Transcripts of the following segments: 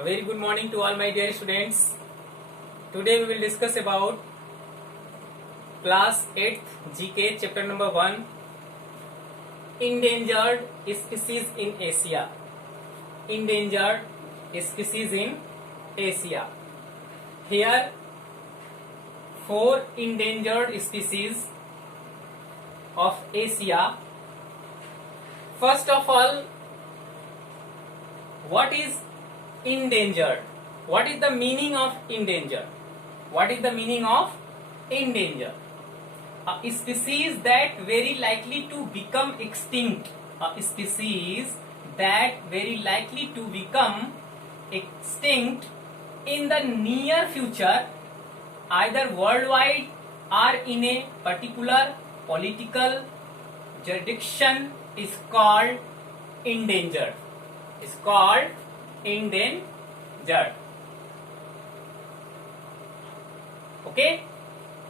A very good morning to all my dear students. Today we will discuss about class 8th GK chapter number 1, endangered species in Asia. Endangered species in Asia. Here 4 endangered species of Asia. First of all, what is endangered? What is the meaning of endangered? What is the meaning of endangered? A species that very likely to become extinct. A species that very likely to become extinct in the near future, either worldwide or in a particular political jurisdiction, is called endangered. Is called endangered. Okay?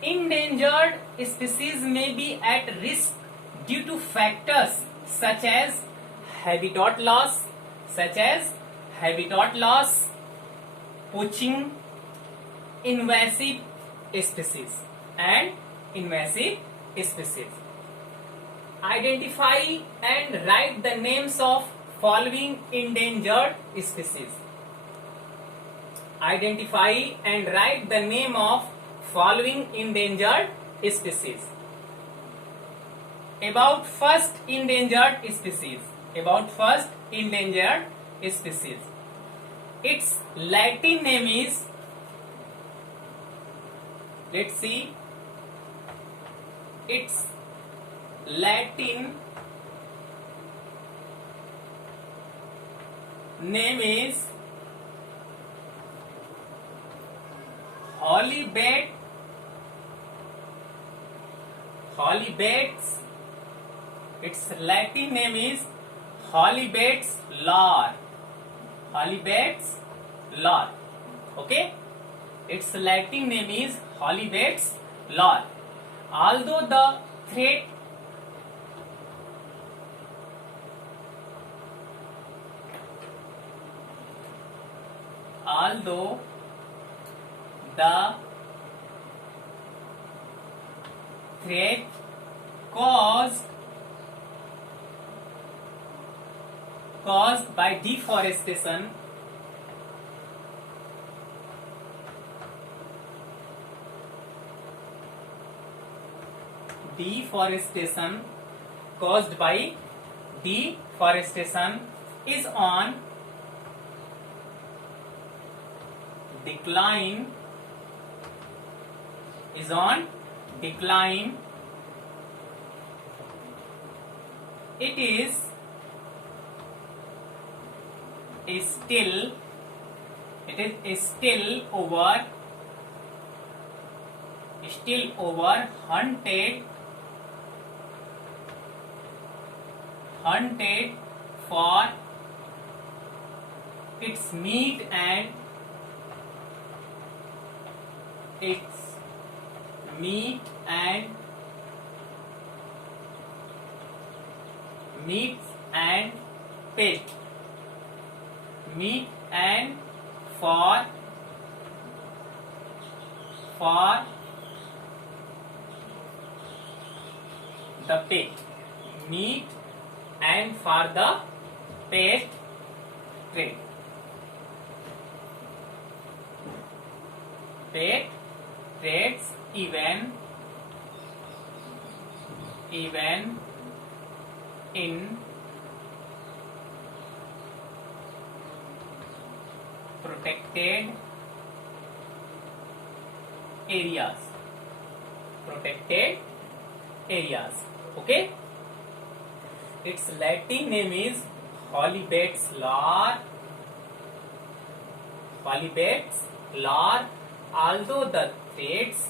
Endangered species may be at risk due to factors such as habitat loss, poaching, invasive species and invasive species. Identify and write the names of following endangered species. Identify and write the name of following endangered species. About first endangered species. Its Latin name is, let's see, its Latin name is Holybates. Its Latin name is Holybates lar. Okay? Its Latin name is Holybates lar. Although the threat caused by deforestation is on decline. It is still over hunted for its meat and pet. Meat and for the pet. Meat and for the pet trade. Pet trades even in protected areas. Okay? Its Latin name is Holybates lar. Although the threats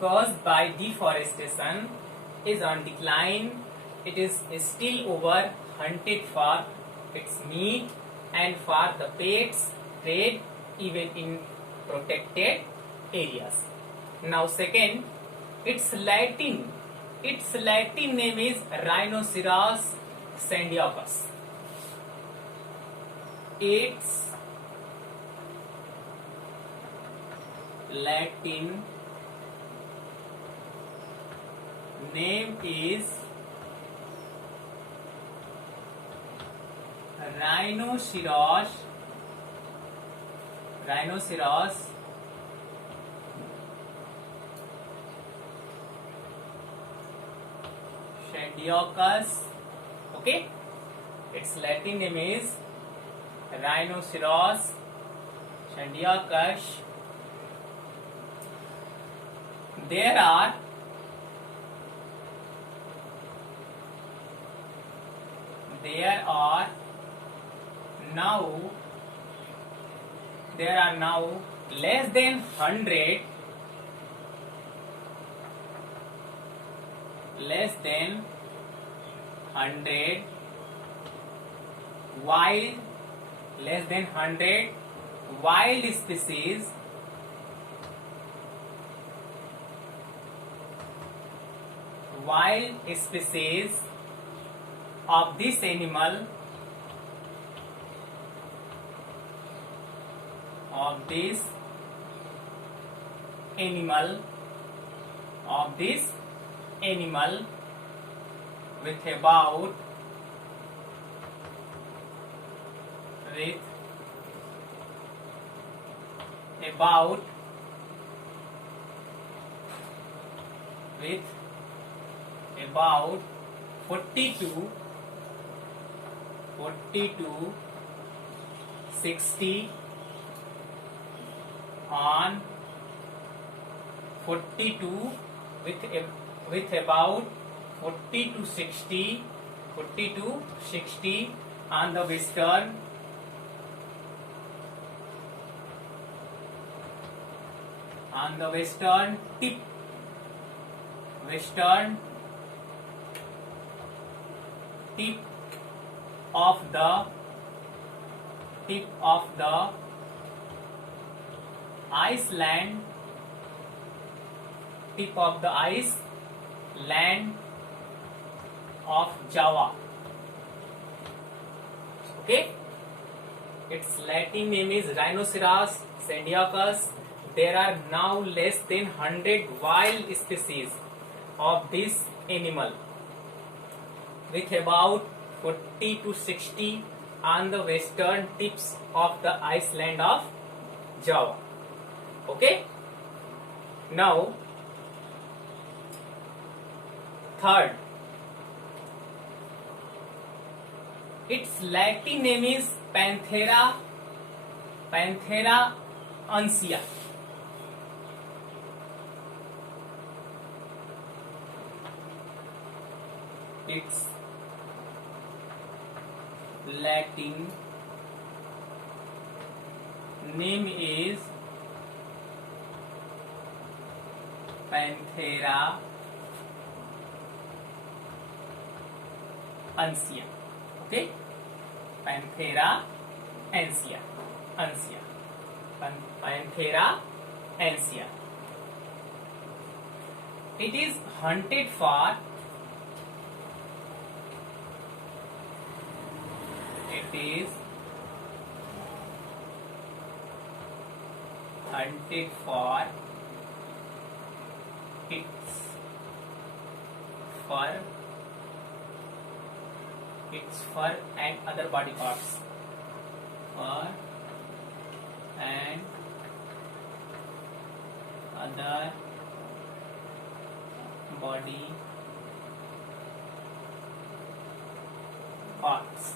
caused by deforestation is on decline, it is still over hunted for its meat and for the pets trade even in protected areas. Now second, its Latin name is Rhinoceros sandiacus. Its Latin name is rhinoceros shandiacus. Okay, its Latin name is rhinoceros shandiacus. There are now less than 100 wild species of this animal with about 40 to 60 on 42 with about 40 to 60 on the western tip of the Iceland of Java. Okay, its Latin name is Rhinoceros shandiacus. There are now less than 100 wild species of this animal with about 40 to 60 on the western tips of the island of Java. Okay, now third, its Latin name is Panthera uncia. Its Latin name is Panthera uncia. Okay, Panthera uncia. Panthera uncia. It is hunted for its fur and other body parts. Fur and other body parts.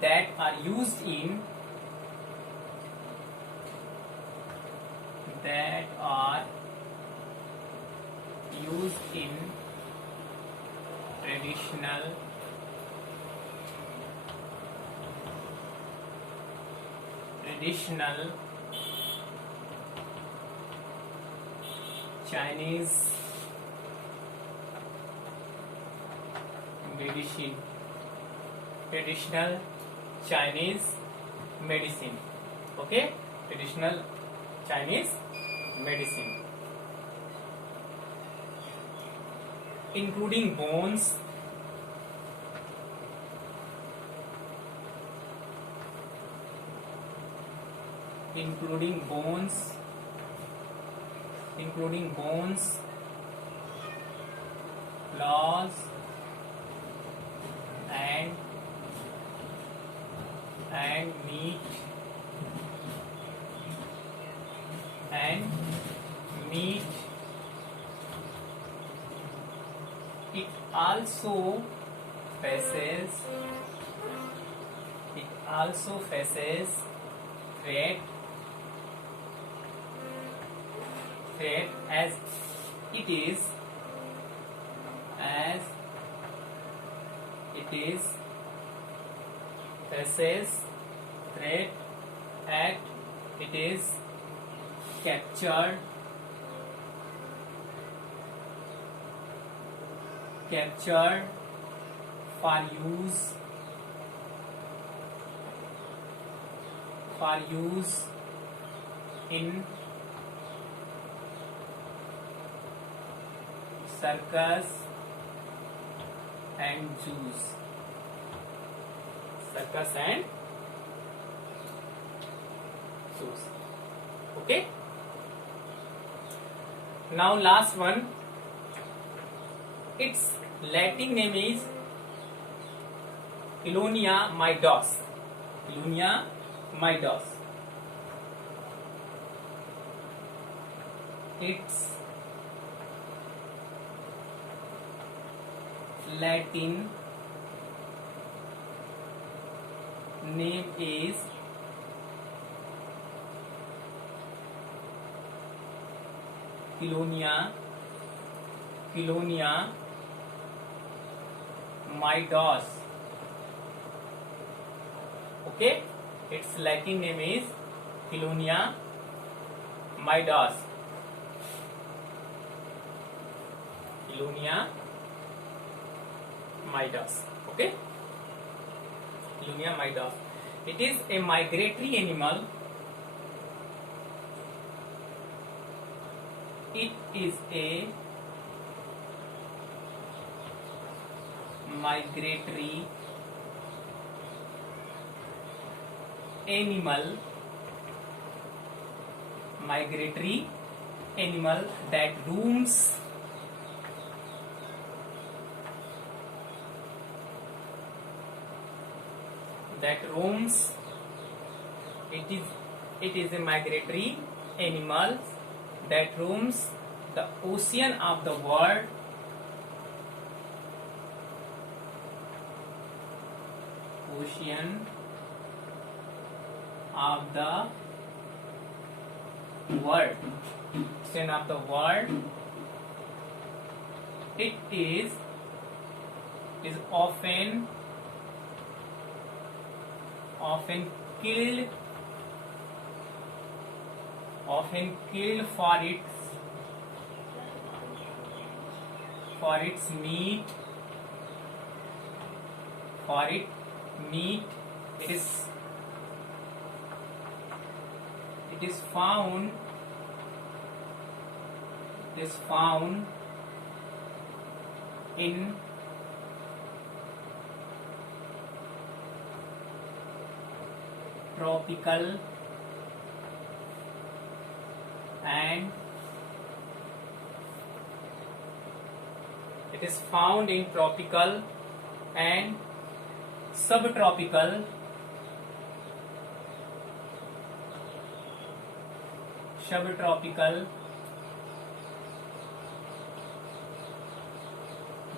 That are used in traditional Chinese medicine. Okay, traditional Chinese medicine, including bones, including bones, claws, and meat, it also faces threat as it is faces threat at it is captured for use in circus and zoos. Okay. Now last one. Its Latin name is Chelonia mydos. Its Latin name is Chelonia mydos. Okay, its Latin name is Chelonia mydos. Okay, Chelonia mydos. It is a migratory animal. It is a migratory animal that roams it is a migratory animal that roams the ocean of the world, It is often killed for its meat. It is found in tropical and subtropical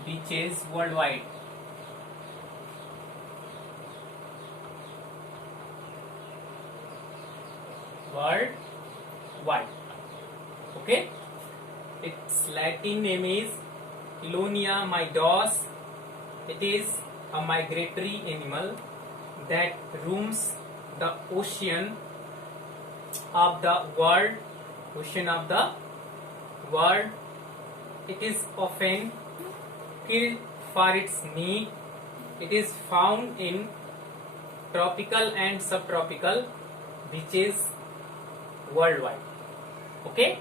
beaches worldwide. Okay, its Latin name is Chelonia mydos. It is a migratory animal that roams the ocean of the world. It is often killed for its meat. It is found in tropical and subtropical beaches worldwide. Okay,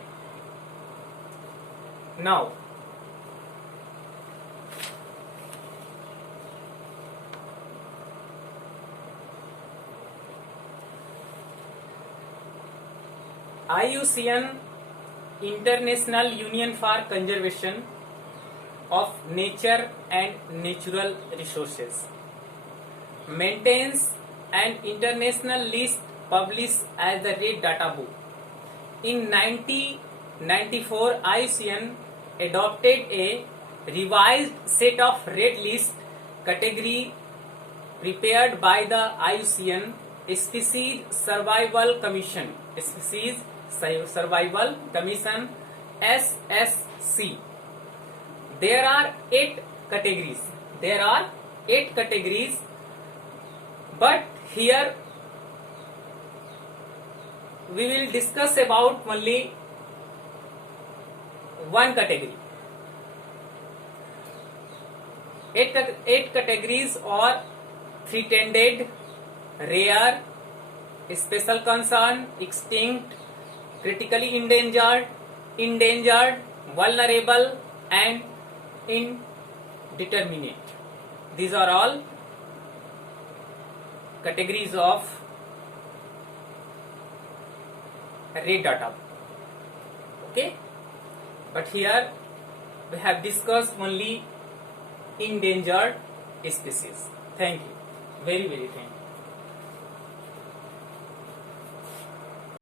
now IUCN, International Union for Conservation of Nature and Natural Resources, maintains an international list published as the Red Data Book. In 1994, IUCN adopted a revised set of red list category prepared by the IUCN Species Survival Commission, SSC. There are 8 categories. But here we will discuss about only one category. 8 categories are threatened, rare, special concern, extinct, critically endangered, vulnerable, and indeterminate. These are all categories of red data. Okay, but here we have discussed only endangered species. Thank you, very thank you.